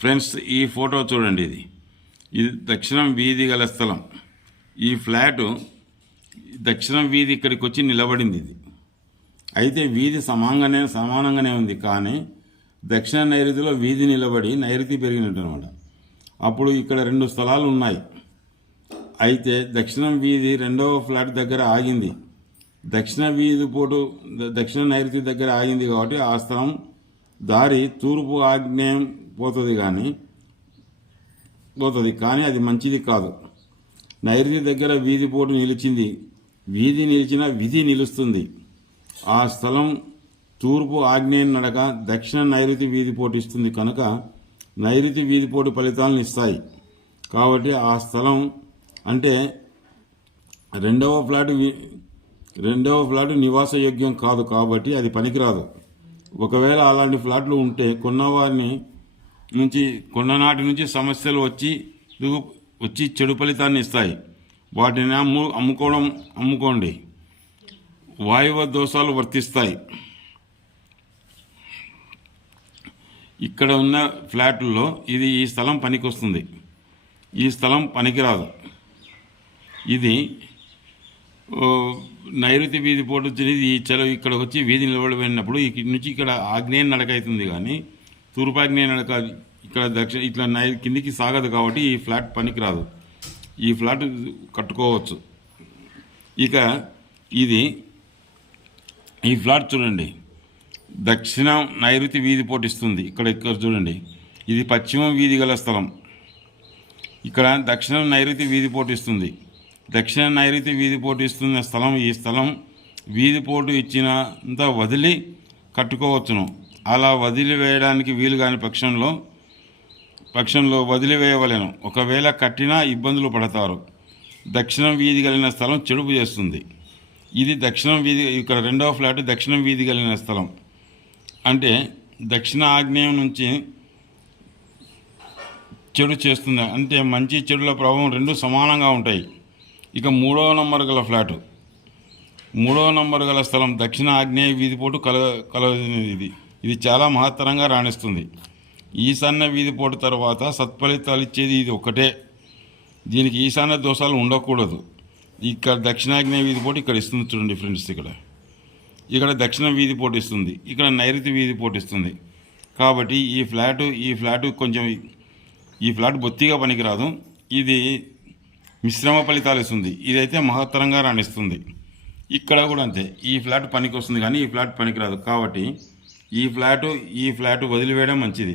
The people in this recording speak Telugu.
ఫ్రెండ్స్, ఈ ఫోటో చూడండి. ఇది దక్షిణం వీధి గల స్థలం. ఈ ఫ్లాటు దక్షిణం వీధి ఇక్కడికి వచ్చి నిలబడింది. ఇది అయితే వీధి సమానంగానే ఉంది, కానీ దక్షిణ నైరుతిలో వీధి నిలబడి నైరుతి పెరిగినట్టు అనమాట. అప్పుడు ఇక్కడ 2 స్థలాలు ఉన్నాయి. అయితే దక్షిణం వీధి 2వ ఫ్లాట్ దగ్గర ఆగింది. దక్షిణ వీధి పోటు దక్షిణ నైరుతి దగ్గర ఆగింది కాబట్టి ఆ స్థలం దారి తూర్పు ఆగ్నేయం పోతుంది, కానీ అది మంచిది కాదు. నైరుతి దగ్గర వీధి పోటు నిలిచింది. వీధి నిలిచిన విధి నిలుస్తుంది. ఆ స్థలం తూర్పు ఆగ్నేయం నడక దక్షిణ నైరుతి వీధి పోటు ఇస్తుంది కనుక నైరుతి వీధి పోటు ఫలితాలను ఇస్తాయి. కాబట్టి ఆ స్థలం అంటే రెండవ ఫ్లాటు నివాసయోగ్యం కాదు, కాబట్టి అది పనికిరాదు. ఒకవేళ అలాంటి ఫ్లాట్లు ఉంటే కొన్ననాటి నుంచి సమస్యలు వచ్చి చెడు ఫలితాన్ని ఇస్తాయి. వాటిని అమ్ముకోండి. వాయువ దోషాలు వర్తిస్తాయి. ఇక్కడ ఉన్న ఫ్లాట్లలో ఈ స్థలం పనికొస్తుంది, ఈ స్థలం పనికిరాదు. ఇది నైరుతి వీధి పోటు ఈ ఇక్కడ వచ్చి వీధి నిలబడిపోయినప్పుడు ఇక్కడ ఆగ్నేయం నడక అవుతుంది, కానీ తూర్పాగ్నేయ నడక ఇక్కడ ఇట్లా కిందికి సాగదు. కాబట్టి ఈ ఫ్లాట్ పనికిరాదు. ఈ ఫ్లాట్ కట్టుకోవచ్చు. ఇక ఈ ఫ్లాట్ చూడండి, దక్షిణ నైరుతి వీధి పోటిస్తుంది. ఇక్కడ చూడండి, ఇది పశ్చిమ వీధి గల స్థలం. ఇక్కడ దక్షిణం నైరుతి వీధి పోటిస్తుంది. దక్షిణ నైరుతి వీధి పోటు ఇస్తున్న స్థలం. ఈ స్థలం వీధి పోటు ఇచ్చినంత వదిలి కట్టుకోవచ్చును. అలా వదిలివేయడానికి వీలు కాని పక్షంలో వదిలివేయవలెను. ఒకవేళ కట్టినా ఇబ్బందులు పడతారు. దక్షిణం వీధి కలిగిన స్థలం చెడుపు చేస్తుంది. ఇది దక్షిణం వీధి. ఇక్కడ 2వ ఫ్లాట్ దక్షిణం వీధి కలిగిన స్థలం. అంటే దక్షిణ ఆగ్నేయం నుంచి చెడు చేస్తుంది. అంటే మంచి చెడుల ప్రభావం 2 సమానంగా ఉంటాయి. ఇక 3వ నంబర్ గల ఫ్లాటు, 3వ నంబర్ గల స్థలం దక్షిణ ఆగ్నేయ వీధిపోటు ఇది చాలా మహత్తరంగా రాణిస్తుంది. ఈశాన్య వీధిపోటు తర్వాత సత్ఫలితాలు ఇచ్చేది ఇది ఒకటే. దీనికి ఈశాన్య దోషాలు ఉండకూడదు. ఇక్కడ దక్షిణాగ్నేయ వీధిపోటు ఇక్కడ ఇస్తుంది. చూడండి ఫ్రెండ్స్, ఇక్కడ దక్షిణ వీధిపోటు ఇస్తుంది, ఇక్కడ నైరుతి వీధిపోటు ఇస్తుంది. కాబట్టి ఈ ఫ్లాటు కొంచెం బొత్తిగా పనికిరాదు. ఇది మిశ్రమ ఫలితాలు ఇస్తుంది. ఇదైతే మహత్తరంగా రాణిస్తుంది. ఇక్కడ కూడా అంతే. ఈ ఫ్లాట్ పనికి వస్తుంది, కానీ ఈ ఫ్లాట్ పనికిరాదు. కాబట్టి ఈ ఫ్లాట్ వదిలివేయడం మంచిది.